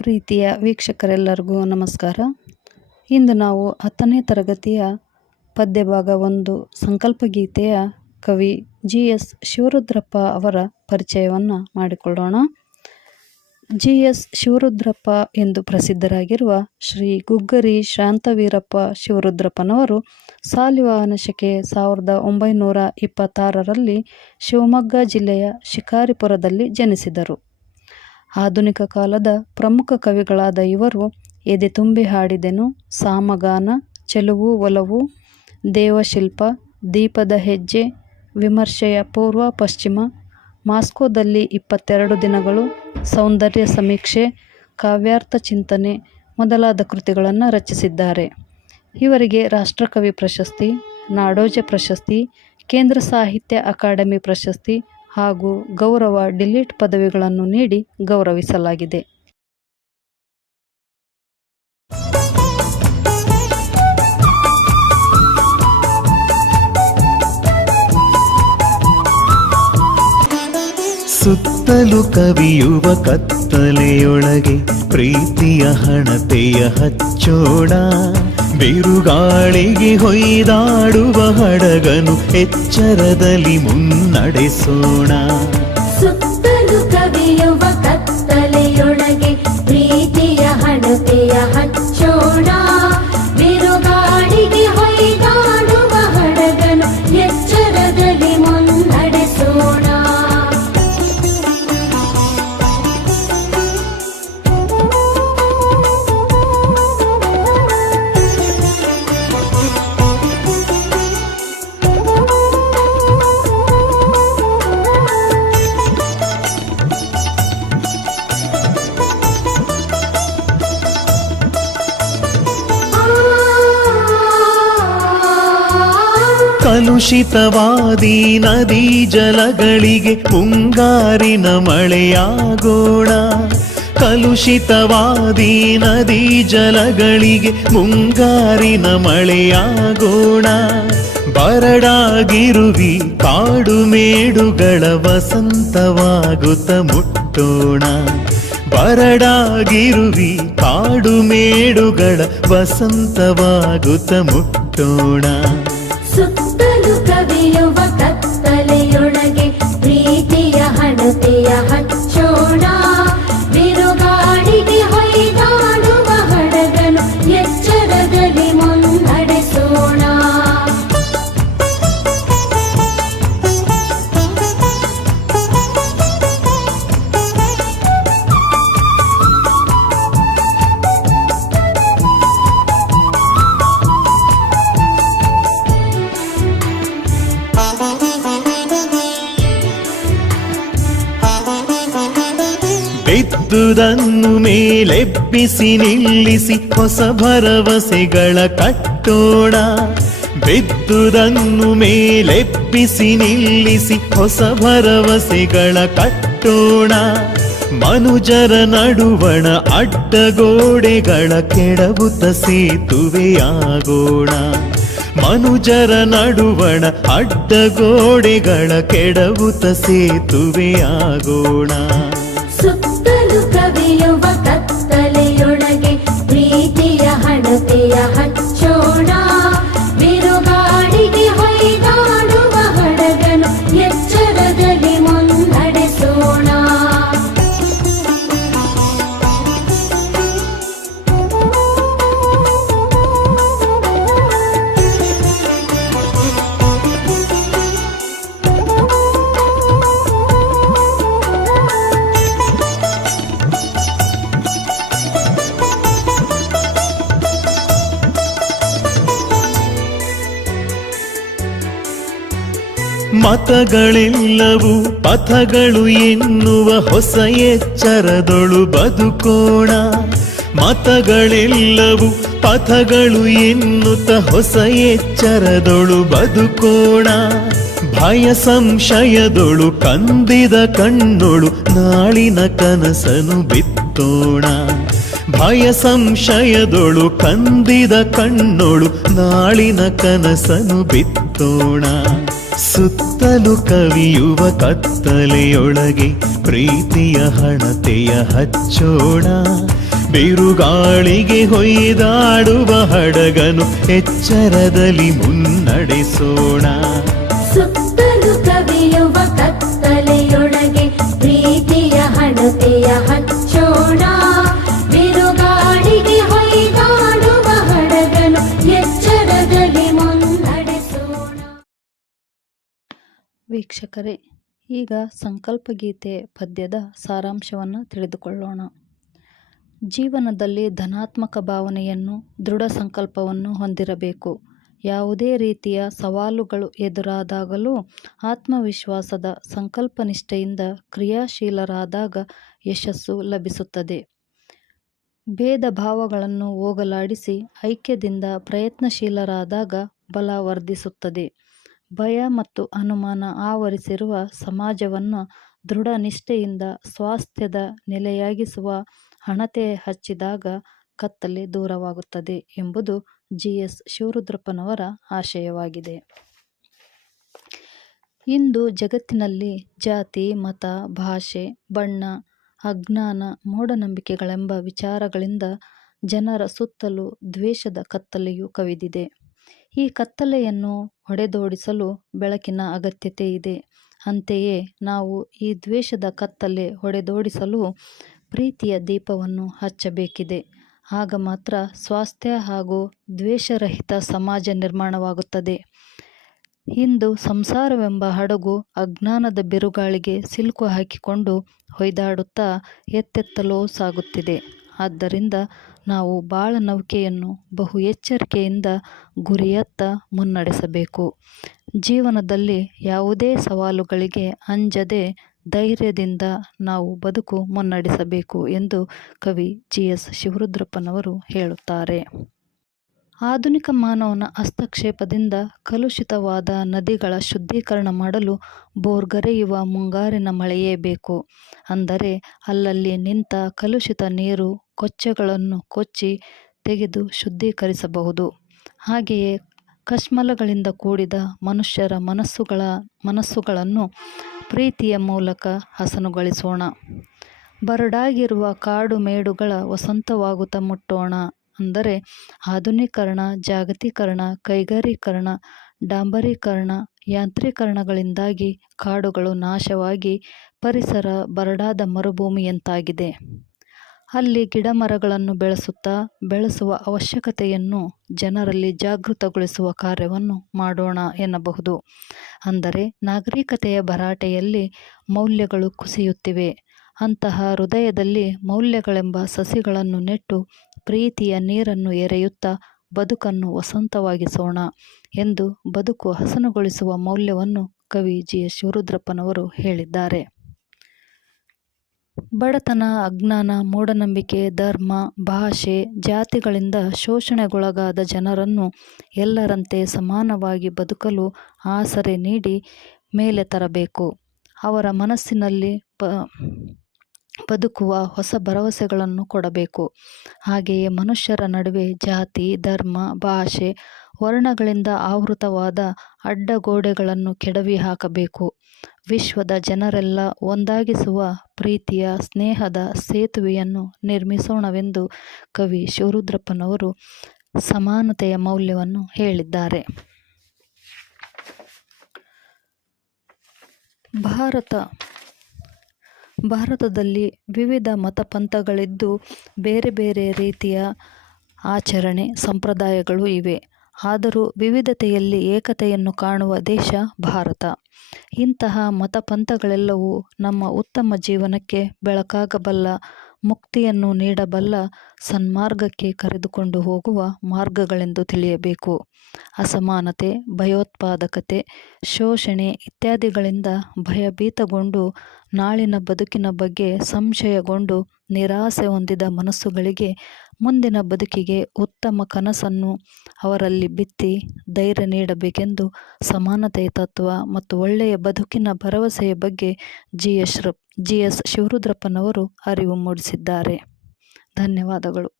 ಪ್ರೀತಿಯ ವೀಕ್ಷಕರೆಲ್ಲರಿಗೂ ನಮಸ್ಕಾರ. ಇಂದು ನಾವು 10ನೇ ತರಗತಿಯ ಪದ್ಯಭಾಗ 1 ಸಂಕಲ್ಪಗೀತೆಯ ಕವಿ GS ಶಿವರುದ್ರಪ್ಪ ಅವರ ಪರಿಚಯವನ್ನು ಮಾಡಿಕೊಳ್ಳೋಣ. GS ಶಿವರುದ್ರಪ್ಪ ಎಂದು ಪ್ರಸಿದ್ಧರಾಗಿರುವ ಶ್ರೀ ಗುಗ್ಗರಿ ಶಾಂತವೀರಪ್ಪ ಶಿವರುದ್ರಪ್ಪನವರು ಸಾಲಿವಾಹನ ಶಕೆ 1926ರಲ್ಲಿ ಶಿವಮೊಗ್ಗ ಜಿಲ್ಲೆಯ ಶಿಕಾರಿಪುರದಲ್ಲಿ ಜನಿಸಿದರು. ಆಧುನಿಕ ಕಾಲದ ಪ್ರಮುಖ ಕವಿಗಳಾದ ಇವರು ಎದೆ ತುಂಬಿ ಹಾಡಿದೆನು, ಸಾಮಗಾನ, ಚೆಲುವು ಒಲವು, ದೇವಶಿಲ್ಪ, ದೀಪದ ಹೆಜ್ಜೆ, ವಿಮರ್ಶೆಯ ಪೂರ್ವ ಪಶ್ಚಿಮ, ಮಾಸ್ಕೋದಲ್ಲಿ 22 ದಿನಗಳು, ಸೌಂದರ್ಯ ಸಮೀಕ್ಷೆ, ಕಾವ್ಯಾರ್ಥ ಚಿಂತನೆ ಮೊದಲಾದ ಕೃತಿಗಳನ್ನು ರಚಿಸಿದ್ದಾರೆ. ಇವರಿಗೆ ರಾಷ್ಟ್ರಕವಿ ಪ್ರಶಸ್ತಿ, ನಾಡೋಜ ಪ್ರಶಸ್ತಿ, ಕೇಂದ್ರ ಸಾಹಿತ್ಯ ಅಕಾಡೆಮಿ ಪ್ರಶಸ್ತಿ ಹಾಗೂ ಗೌರವ ಡಿಲಿಟ್ ಪದವಿಗಳನ್ನು ನೀಡಿ ಗೌರವಿಸಲಾಗಿದೆ. ಸುತ್ತಲೂ ಕವಿಯುವ ಕತ್ತಲೆಯೊಳಗೆ ಪ್ರೀತಿಯ ಹಣತೆಯ ಹಚ್ಚೋಣ, ಬಿರುಗಾಳಿಗೆ ಹೊಯ್ದಾಡುವ ಹಡಗನು ಎಚ್ಚರದಲ್ಲಿ ಮುನ್ನಡೆಸೋಣ. ಸುತ್ತಲೂ ಕವಿಯುವ ಕತ್ತಲೆಯೊಳಗೆ ಪ್ರೀತಿಯ ಹಣತೆಯ ಹಚ್ಚೋಣ, ಬಿರುಗಾಳಿಗೆ ಹೊಯ್ದಾಡುವ ಹಡಗನು ಎಚ್ಚರದಲ್ಲಿ ಮುನ್ನಡೆಸೋಣ. ಕಲುಷಿತವಾದಿ ನದಿ ಜಲಗಳಿಗೆ ಮುಂಗಾರಿನ ಮಳೆಯಾಗೋಣ, ಕಲುಷಿತವಾದಿ ನದಿ ಜಲಗಳಿಗೆ ಮುಂಗಾರಿನ ಮಳೆಯಾಗೋಣ. ಬರಡಾಗಿರುವಿ ಕಾಡು ಮೇಡುಗಳ ವಸಂತವಾಗುತ್ತ ಮುಟ್ಟೋಣ, ಬರಡಾಗಿರುವಿ ಕಾಡು ಮೇಡುಗಳ ವಸಂತವಾಗುತ್ತ ಮುಟ್ಟೋಣ. ಸುತ್ತಲೂ ಕವಿಯುವ ಕತ್ತಲೆಯೊಳಗೆ ಪ್ರೀತಿಯ ಹಣತೆಯ ಹಚ್ಚೋಣ, ಬಿರುಗಾಳಿಗೆ ಹೊಯ್ದಾಡುವ ಹಡಗನು ಎಚ್ಚರದಲ್ಲಿ ಮುನ್ನಡೆಸೋಣ. ಬಿದ್ದುದನ್ನು ಮೇಲೆಬ್ಬಿಸಿ ನಿಲ್ಲಿಸಿ ಹೊಸ ಭರವಸೆಗಳ ಕಟ್ಟೋಣ, ಬಿದ್ದುದನ್ನು ಮೇಲೆಬ್ಬಿಸಿ ನಿಲ್ಲಿಸಿ ಹೊಸ ಭರವಸೆಗಳ ಕಟ್ಟೋಣ. ಮನುಜರ ನಡುವಣ ಅಡ್ಡಗೋಡೆಗಳ ಕೆಡವುತ್ತ ಸೇತುವೆಯಾಗೋಣ, ಮನುಜರ ನಡುವಣ ಅಡ್ಡಗೋಡೆಗಳ ಕೆಡವುತ್ತ ಸೇತುವೆಯಾಗೋಣ. ಸುತ್ತಲೂ ಕವಿಯುವ ಕತ್ತಲೆಯೊಳಗೆ ಪ್ರೀತಿಯ ಹಣತೆಯ ಹಚ್ಚೋಣ, ಬಿರುಗಾಳಿಗೆ ಹೊಯ್ದಾಡುವ ಹಡಗನು ಎಚ್ಚರದಲ್ಲಿ ಮುನ್ನಡೆಸೋಣ. ಮತಗಳೆಲ್ಲವೂ ಪಥಗಳು ಎನ್ನುವ ಹೊಸ ಎಚ್ಚರದೊಳು ಬದುಕೋಣ, ಮತಗಳೆಲ್ಲವೂ ಪಥಗಳು ಎನ್ನುತ್ತ ಹೊಸ ಎಚ್ಚರದೊಳು ಬದುಕೋಣ. ಭಯ ಸಂಶಯದೊಳು ಕಂದಿದ ಕಣ್ಣೊಳು ನಾಳಿನ ಕನಸನು ಬಿತ್ತೋಣ, ಭಯ ಸಂಶಯದೊಳು ಕಂದಿದ ಕಣ್ಣೊಳು ನಾಳಿನ ಕನಸನು ಬಿತ್ತೋಣ. ಸುತ್ತಲೂ ಕವಿಯುವ ಕತ್ತಲೆಯೊಳಗೆ ಪ್ರೀತಿಯ ಹಣತೆಯ ಹಚ್ಚೋಣ, ಬಿರುಗಾಳಿಗೆ ಹೊಯ್ದಾಡುವ ಹಡಗನು ಎಚ್ಚರದಲ್ಲಿ ಮುನ್ನಡೆಸೋಣ. ಸುತ್ತಲೂ ಕವಿಯುವ ಕತ್ತಲೆಯೊಳಗೆ ಪ್ರೀತಿಯ ಹಣತೆಯ ಹಚ್ಚೋಣ. ಬಿರುಗಾಳಿಗೆ ಹೊಯ್ದಾಡುವ ಹಡಗನು ಎಚ್ಚರದಲ್ಲಿ ಮುನ್ನಡೆಸೋಣ. ವೀಕ್ಷಕರೇ, ಈಗ ಸಂಕಲ್ಪ ಗೀತೆ ಪದ್ಯದ ಸಾರಾಂಶವನ್ನು ತಿಳಿದುಕೊಳ್ಳೋಣ. ಜೀವನದಲ್ಲಿ ಧನಾತ್ಮಕ ಭಾವನೆಯನ್ನು, ದೃಢ ಸಂಕಲ್ಪವನ್ನು ಹೊಂದಿರಬೇಕು. ಯಾವುದೇ ರೀತಿಯ ಸವಾಲುಗಳು ಎದುರಾದಾಗಲೂ ಆತ್ಮವಿಶ್ವಾಸದ ಸಂಕಲ್ಪನಿಷ್ಠೆಯಿಂದ ಕ್ರಿಯಾಶೀಲರಾದಾಗ ಯಶಸ್ಸು ಲಭಿಸುತ್ತದೆ. ಭೇದ ಭಾವಗಳನ್ನು ಹೋಗಲಾಡಿಸಿ ಐಕ್ಯದಿಂದ ಪ್ರಯತ್ನಶೀಲರಾದಾಗ ಬಲ ವರ್ಧಿಸುತ್ತದೆ. ಭಯ ಮತ್ತು ಅನುಮಾನ ಆವರಿಸಿರುವ ಸಮಾಜವನ್ನು ದೃಢ ನಿಷ್ಠೆಯಿಂದ ಸ್ವಾಸ್ಥ್ಯದ ನೆಲೆಯಾಗಿಸುವ ಹಣತೆ ಹಚ್ಚಿದಾಗ ಕತ್ತಲೆ ದೂರವಾಗುತ್ತದೆ ಎಂಬುದು GS ಶಿವರುದ್ರಪ್ಪನವರ ಆಶಯವಾಗಿದೆ. ಇಂದು ಜಗತ್ತಿನಲ್ಲಿ ಜಾತಿ, ಮತ, ಭಾಷೆ, ಬಣ್ಣ, ಅಜ್ಞಾನ, ಮೂಢನಂಬಿಕೆಗಳೆಂಬ ವಿಚಾರಗಳಿಂದ ಜನರ ಸುತ್ತಲೂ ದ್ವೇಷದ ಕತ್ತಲೆಯು ಕವಿದಿದೆ. ಈ ಕತ್ತಲೆಯನ್ನು ಹೊಡೆದೋಡಿಸಲು ಬೆಳಕಿನ ಅಗತ್ಯತೆ ಇದೆ. ಅಂತೆಯೇ ನಾವು ಈ ದ್ವೇಷದ ಕತ್ತಲೆ ಹೊಡೆದೋಡಿಸಲು ಪ್ರೀತಿಯ ದೀಪವನ್ನು ಹಚ್ಚಬೇಕಿದೆ. ಆಗ ಮಾತ್ರ ಸ್ವಾಸ್ಥ್ಯ ಹಾಗೂ ದ್ವೇಷರಹಿತ ಸಮಾಜ ನಿರ್ಮಾಣವಾಗುತ್ತದೆ. ಇಂದು ಸಂಸಾರವೆಂಬ ಹಡಗು ಅಜ್ಞಾನದ ಬಿರುಗಾಳಿಗೆ ಸಿಲುಕು ಹಾಕಿಕೊಂಡು ಹೊಯ್ದಾಡುತ್ತಾ ಎತ್ತೆತ್ತಲೋ ಸಾಗುತ್ತಿದೆ. ಆದ್ದರಿಂದ ನಾವು ಬಾಳ ನೌಕೆಯನ್ನು ಬಹು ಎಚ್ಚರಿಕೆಯಿಂದ ಗುರಿಯತ್ತ ಮುನ್ನಡೆಸಬೇಕು. ಜೀವನದಲ್ಲಿ ಯಾವುದೇ ಸವಾಲುಗಳಿಗೆ ಅಂಜದೆ ಧೈರ್ಯದಿಂದ ನಾವು ಬದುಕು ಮುನ್ನಡೆಸಬೇಕು ಎಂದು ಕವಿ GS ಶಿವರುದ್ರಪ್ಪನವರು ಹೇಳುತ್ತಾರೆ. ಆಧುನಿಕ ಮಾನವನ ಹಸ್ತಕ್ಷೇಪದಿಂದ ಕಲುಷಿತವಾದ ನದಿಗಳ ಶುದ್ಧೀಕರಣ ಮಾಡಲು ಬೋರ್ಗರೆಯುವ ಮುಂಗಾರಿನ ಮಳೆಯೇ ಬೇಕು. ಅಂದರೆ ಅಲ್ಲಲ್ಲಿ ನಿಂತ ಕಲುಷಿತ ನೀರು ಕೊಚ್ಚೆಗಳನ್ನು ಕೊಚ್ಚಿ ತೆಗೆದು ಶುದ್ಧೀಕರಿಸಬಹುದು. ಹಾಗೆಯೇ ಕಶ್ಮಲಗಳಿಂದ ಕೂಡಿದ ಮನುಷ್ಯರ ಮನಸ್ಸುಗಳನ್ನು ಪ್ರೀತಿಯ ಮೂಲಕ ಹಸನುಗೊಳಿಸೋಣ. ಬರಡಾಗಿರುವ ಕಾಡು ಮೇಡುಗಳ ವಸಂತವಾಗುತ್ತಾ ಮುಟ್ಟೋಣ. ಅಂದರೆ ಆಧುನೀಕರಣ, ಜಾಗತೀಕರಣ, ಕೈಗಾರೀಕರಣ, ಡಾಂಬರೀಕರಣ, ಯಾಂತ್ರೀಕರಣಗಳಿಂದಾಗಿ ಕಾಡುಗಳು ನಾಶವಾಗಿ ಪರಿಸರ ಬರಡಾದ ಮರುಭೂಮಿಯಂತಾಗಿದೆ. ಅಲ್ಲಿ ಗಿಡಮರಗಳನ್ನು ಬೆಳೆಸುವ ಅವಶ್ಯಕತೆಯನ್ನು ಜನರಲ್ಲಿ ಜಾಗೃತಗೊಳಿಸುವ ಕಾರ್ಯವನ್ನು ಮಾಡೋಣ ಎನ್ನಬಹುದು. ಅಂದರೆ ನಾಗರಿಕತೆಯ ಭರಾಟೆಯಲ್ಲಿ ಮೌಲ್ಯಗಳು ಕುಸಿಯುತ್ತಿವೆ. ಅಂತಹ ಹೃದಯದಲ್ಲಿ ಮೌಲ್ಯಗಳೆಂಬ ಸಸಿಗಳನ್ನು ನೆಟ್ಟು ಪ್ರೀತಿಯ ನೀರನ್ನು ಎರೆಯುತ್ತಾ ಬದುಕನ್ನು ವಸಂತವಾಗಿಸೋಣ ಎಂದು ಬದುಕು ಹಸನುಗೊಳಿಸುವ ಮೌಲ್ಯವನ್ನು ಕವಿ GS ಶಿವರುದ್ರಪ್ಪನವರು ಹೇಳಿದ್ದಾರೆ. ಬಡತನ, ಅಜ್ಞಾನ, ಮೂಢನಂಬಿಕೆ, ಧರ್ಮ, ಭಾಷೆ, ಜಾತಿಗಳಿಂದ ಶೋಷಣೆಗೊಳಗಾದ ಜನರನ್ನು ಎಲ್ಲರಂತೆ ಸಮಾನವಾಗಿ ಬದುಕಲು ಆಸರೆ ನೀಡಿ ಮೇಲೆ ತರಬೇಕು. ಅವರ ಮನಸ್ಸಿನಲ್ಲಿ ಬದುಕುವ ಹೊಸ ಭರವಸೆಗಳನ್ನು ಕೊಡಬೇಕು. ಹಾಗೆಯೇ ಮನುಷ್ಯರ ನಡುವೆ ಜಾತಿ, ಧರ್ಮ, ಭಾಷೆ, ವರ್ಣಗಳಿಂದ ಆವೃತವಾದ ಅಡ್ಡಗೋಡೆಗಳನ್ನು ಕೆಡವಿ ಹಾಕಬೇಕು. ವಿಶ್ವದ ಜನರೆಲ್ಲ ಒಂದಾಗಿಸುವ ಪ್ರೀತಿಯ, ಸ್ನೇಹದ ಸೇತುವೆಯನ್ನು ನಿರ್ಮಿಸೋಣವೆಂದು ಕವಿ ಶಿವರುದ್ರಪ್ಪನವರು ಸಮಾನತೆಯ ಮೌಲ್ಯವನ್ನು ಹೇಳಿದ್ದಾರೆ. ಭಾರತದಲ್ಲಿ ವಿವಿಧ ಮತಪಂಥಗಳಿದ್ದು ಬೇರೆ ಬೇರೆ ರೀತಿಯ ಆಚರಣೆ, ಸಂಪ್ರದಾಯಗಳು ಇವೆ. ಆದರೂ ವಿವಿಧತೆಯಲ್ಲಿ ಏಕತೆಯನ್ನು ಕಾಣುವ ದೇಶ ಭಾರತ. ಇಂತಹ ಮತಪಂಥಗಳೆಲ್ಲವೂ ನಮ್ಮ ಉತ್ತಮ ಜೀವನಕ್ಕೆ ಬೆಳಕಾಗಬಲ್ಲ, ಮುಕ್ತಿಯನ್ನು ನೀಡಬಲ್ಲ, ಸನ್ಮಾರ್ಗಕ್ಕೆ ಕರೆದುಕೊಂಡು ಹೋಗುವ ಮಾರ್ಗಗಳೆಂದು ತಿಳಿಯಬೇಕು. ಅಸಮಾನತೆ, ಭಯೋತ್ಪಾದಕತೆ, ಶೋಷಣೆ ಇತ್ಯಾದಿಗಳಿಂದ ಭಯಭೀತಗೊಂಡು ನಾಳಿನ ಬದುಕಿನ ಬಗ್ಗೆ ಸಂಶಯಗೊಂಡು ನಿರಾಸೆ ಹೊಂದಿದ ಮನಸ್ಸುಗಳಿಗೆ ಮುಂದಿನ ಬದುಕಿಗೆ ಉತ್ತಮ ಕನಸನ್ನು ಅವರಲ್ಲಿ ಬಿತ್ತಿ ಧೈರ್ಯ ನೀಡಬೇಕೆಂದು ಸಮಾನತೆಯ ತತ್ವ ಮತ್ತು ಒಳ್ಳೆಯ ಬದುಕಿನ ಭರವಸೆಯ ಬಗ್ಗೆ GS ಶಿವರುದ್ರಪ್ಪನವರು ಅರಿವು ಮೂಡಿಸಿದ್ದಾರೆ. ಧನ್ಯವಾದಗಳು.